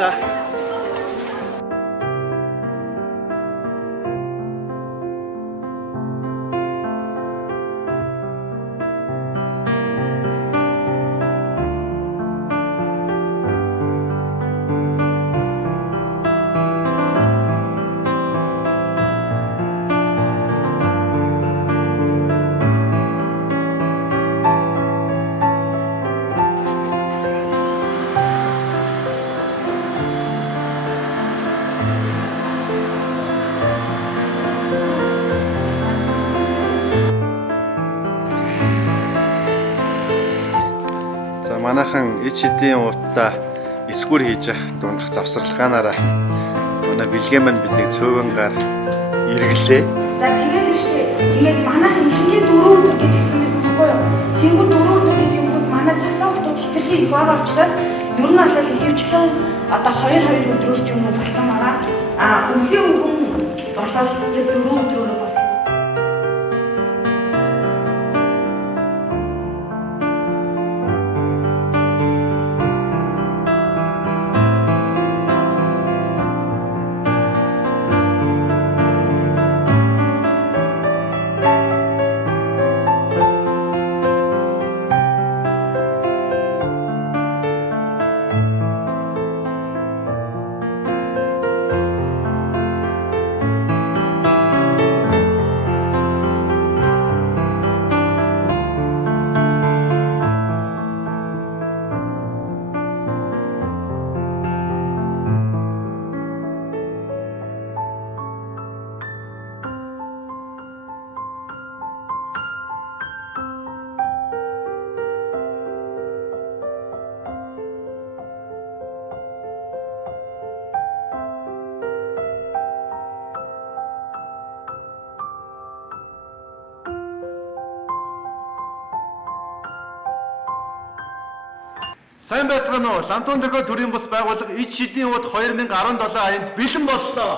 감사합니다. За манайхан ич хэдийн уутаа эсгүүр хийж явах дундах завсарлагаанаараа манай бэлгээ маань биднийг цөөвөнгаар эргэлээ. За тэгээд штэ ингээд манайхан ихний 4 өдөр гэдэгсэн байсан баггүй юу? Тэнгүү 4 өдөр гэнгүүт манай засаа хотод хитрхи их байгаа учраас ер нь алал ихэвчлэн одоо 2 өдрөөр ч юм уу болсон байгаа. Өвлийн өвгөн болоод 4 өдрөөр бол. Сайн байцгаана уу? Лантун дохио төрийн бус байгууллага ич шидийн ууд 2017 аянд бэлэн боллоо.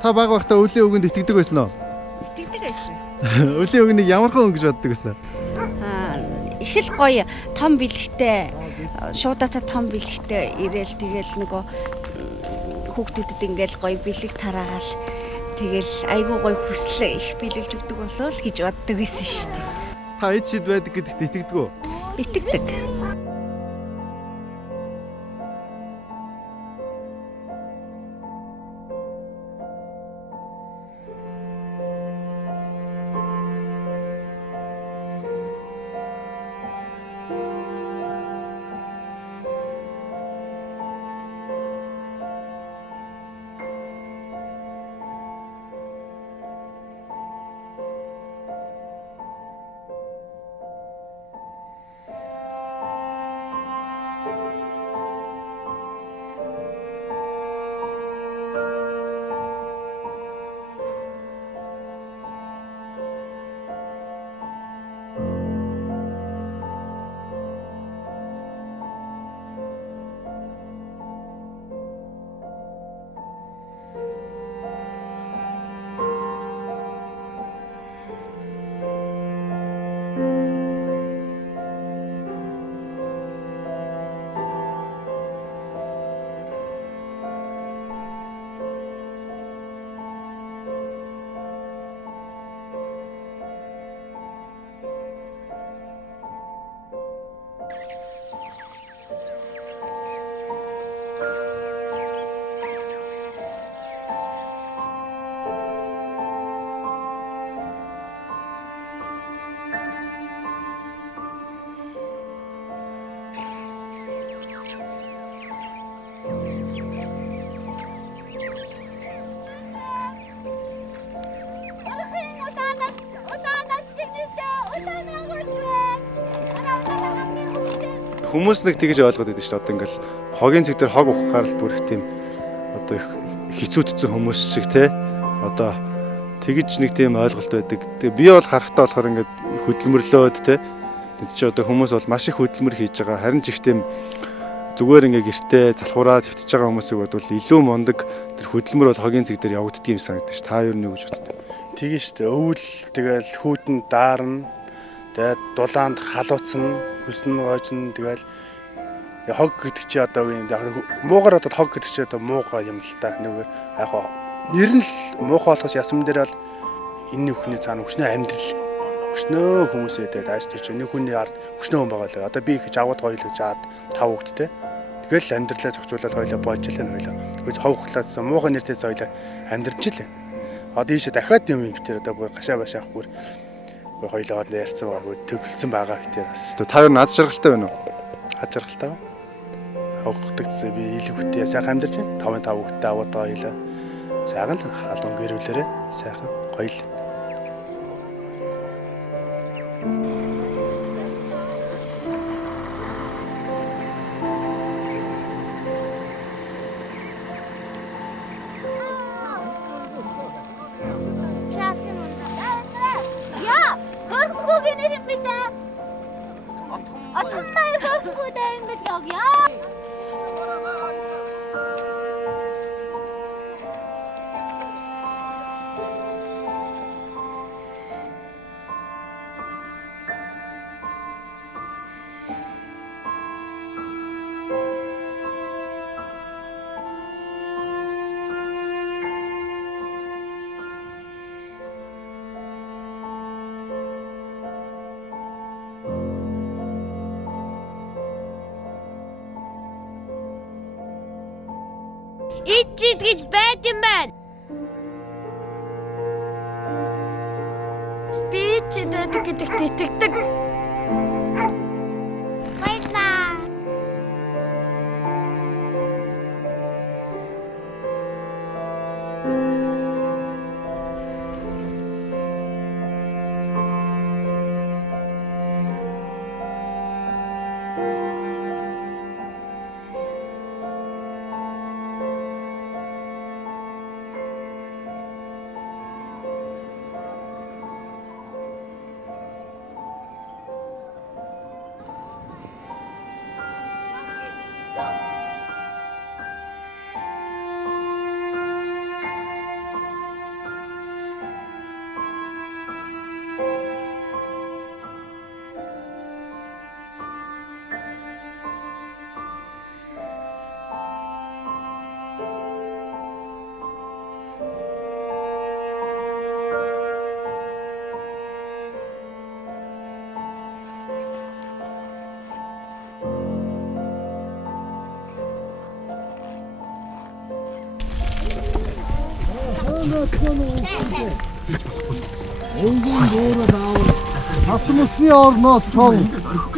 Та баг байхдаа өвлийн өвгөнд итгэдэг байсан уу? Итгэдэг байсан. Өвлийн өвгөнийг ямархан өнгөж боддог байсан? Их л гоё том бэлэгтэй шуудата том бэлэгтэй ирээл тэгэл нөгөө хүүхдүүдэд ингээл гоё бэлэг тараагаал тэгэл айгүй гоё хүслээ их бэлгэлж өгдөг болов л гэж боддог байсан шүү дээ. Та ич шид байдаг гэдэгт итгэдэг үү? Итгэдэг. хүмүүс нэг тэгж ойлгоод байдаг шүү дээ. Одоо ингээл хогийн цэг дээр хог ухахаар л бүр их тийм одоо их хэцүүдсэн хүмүүс шиг те. Одоо тэгж нэг тийм ойлголт байдаг. Тэгээ би бол харахтаа болохоор ингээд хөдөлмөрлөөд те. Тэд чи одоо хүмүүс бол маш их хөдөлмөр хийж байгаа. Харин ч их тийм зүгээр ингээ гэртээ залхуураад хөвтөж байгаа хүмүүсийг бодвол илүү мундаг тэр хөдөлмөр бол хогийн цэг дээр явагддаг юм санагдаж ш. Та юу нэг гэж боддог. Тэгэн штэ өвөл тэгэл хүүтэн даарна. Тэгээд дулаанд халууцсан, хүснэ гоожн тэгэл хог гэдэг чи одоо юм муугаар одоо хог гэдэг чи одоо муухай юм л та. Нэгээр яг нэр нь л муухай болохоос ясам дээр бол энэ бүхний цаана хүчнээ амьдрал хүчнөө хүмүүсээ тэгээд ааш тэр чинь нэг хүний ард хүчнөө хүн байгаа л. Одоо би их жавууд хоёул гэж аад 5 хүүхэдтэй. Тэгэл амьдралаа зохицуулаад хоёлоо болж л хоёлоо. Тэгвэл ховхлаадсан муухай нэртэй хоёлоо амьдрч л байна. Одоо ийшээ дахиад юм битэр одоо бүр гашаа башаах бүр хоёлоо ярьсан байгаа төвлөсөн байгаа битэр бас. Та юу над жаргалтай байна уу? Хад жаргалтай байна. Ховхдагцээ би илүү хөтөө сайхан амьдарч байна. 5 хүүхэдтэй аваад хоёлоо. Сайхан л халуун гэрүүлээрээ сайхан гоё л. Ичид гэж байд юм байна. Би ичид байдаг гэдэгт итгэдэг. Баярлаа. Өнгөн дөрөв аав. Насмусны орноос сон.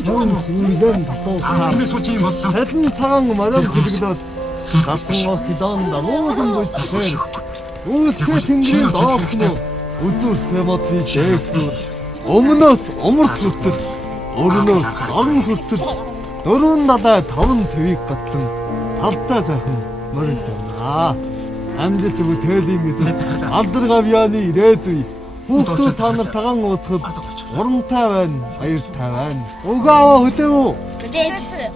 Үнэн татуулсан. Хэлэн цагаан морил гэлгэлээд гасан хидон дагуулсан бүтээл. Үүсээ тэнгэрийн доохно үзүүлэх бодлыг дээгүүр. Өмнөөс умарч зүтгэл. Өрнөөс орон хүртэл 475 твийг гатлан тавтай сайхан морилж байна. Амжилт бүтэлийн эзэн алдар гавьяаны ирээдүй хүүхдүүд та нар таган ууцхад урамтай байна, баяртай байна. Өгөө аваа хөдөө үү? Дээжсэн.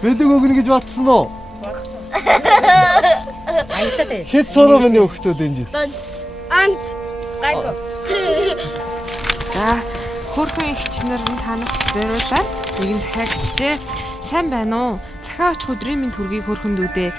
Бэлэг өгнө гэж батсан уу? Баярлалаа. Хэд сурганы хүүхдүүд энэ жил? Ант. Гайгүй. За, хөөрхөн ихчнэр нь танах зориулаад нэгэн захиагчтэй сайн байна уу? Захиа очих өдрийн минь төргийг хөрхөндүүдээ.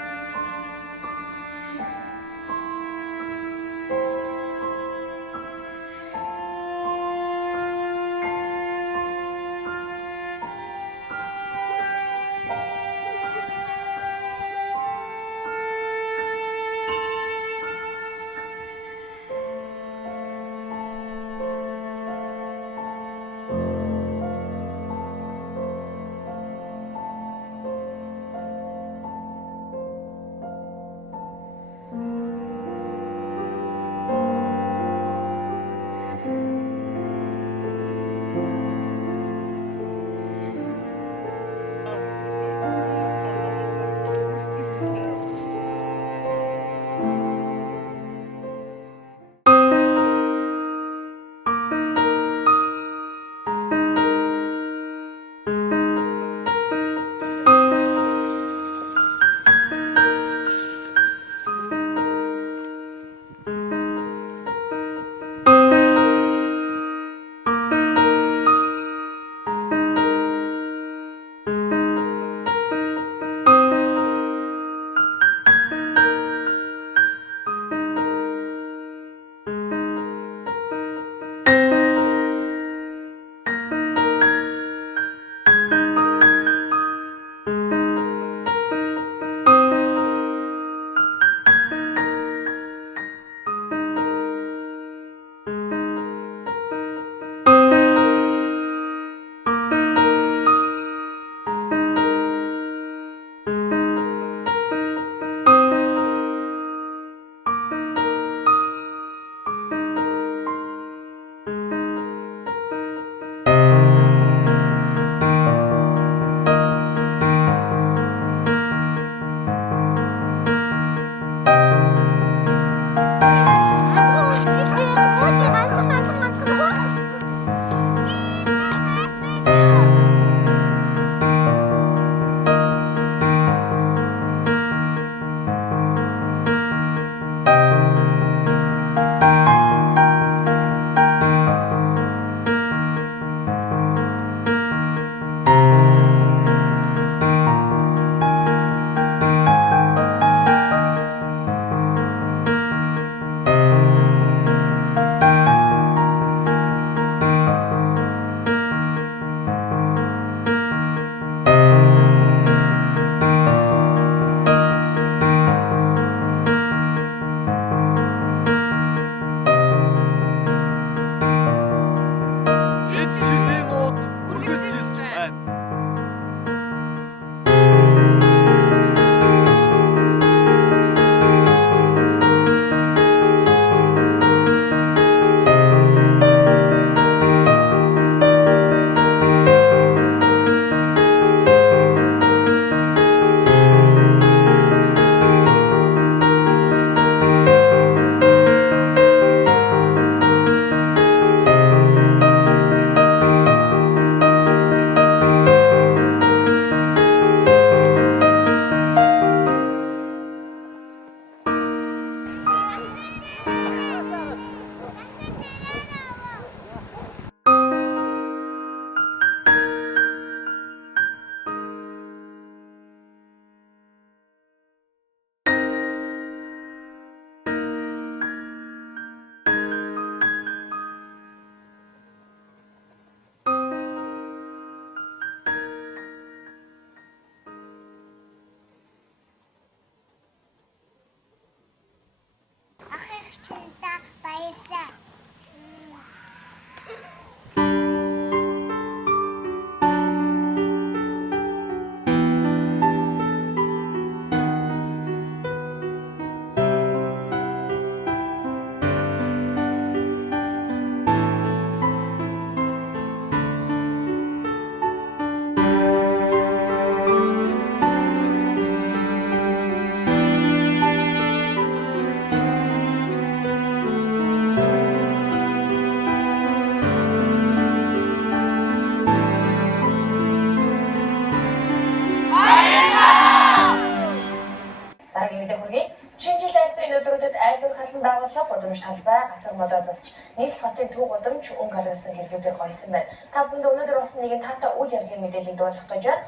талан байгууллага гудамж талбай гацар модоо засч нийслэл хотын төв гудамж өнгө алгасан хэрэглүүдээр гоёсон байна. Та бүхэнд өнөөдөр болсон нэгэн таатай үйл явдлын мэдээллийг дуулгах гэж байна.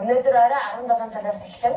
Өнөөдөр орой 17 цагаас эхлэн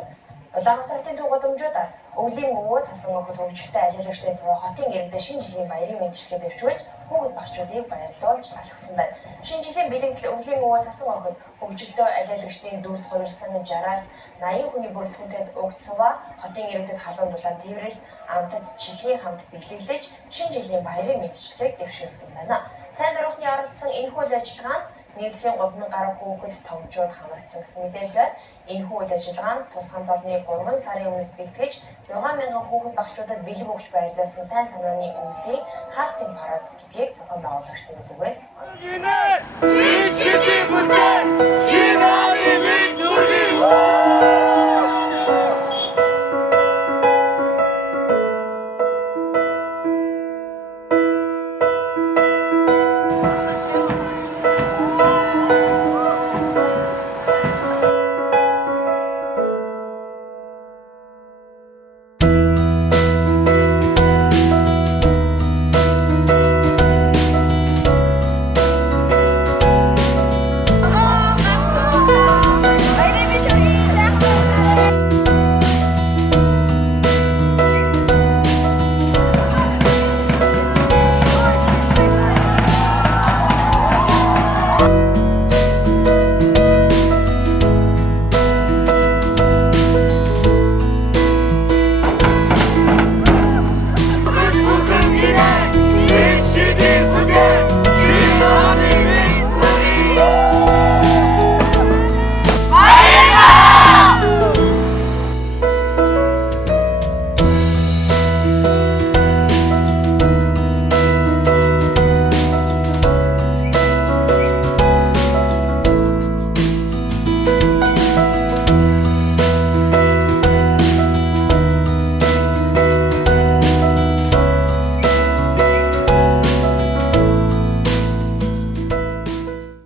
Улаанбаатар хотын төв гудамжуудаар өвлийн өвөө цасан охид хөгжилтэй ажиллагчдын цог хотын иргэдэд шинэ жилийн баярын мэндчилгээ дэвшүүлж хүүхэд багчуудыг баярлуулж алгасан байна. Шинэ жилийн бэлэгдэл өвлийн өвөө цасан охид хөгжилтэй ажиллагчдын дүрд хувирсан 60-аас 80 хүний бүрэлдэхүүнтэд өгцсөнва хотын иргэдэд халуун дулаан тэрвэрэл амтад чихийн хамт бэлэглэж шинэ жилийн баярын мэндчилгээг дэвшүүлсэн байна. Сайн дургахны оролцсон энэ үйл ажиллагаанд нийслэлийн 3 гаруй хүүхэд томчууд хамрагдсан гэсэн мэдээлэл байна. Энэ үйл ажиллагаа нь тус хамт олонны 3 сарын өмнөөс бэлтгэж 6,000 хүүхэд багчуудад бэлэг өгч баярлуулсан сайн санааны өвлийн хаалтын парад гэдгийг зохион байгуулагчдын зүгээс онцлог.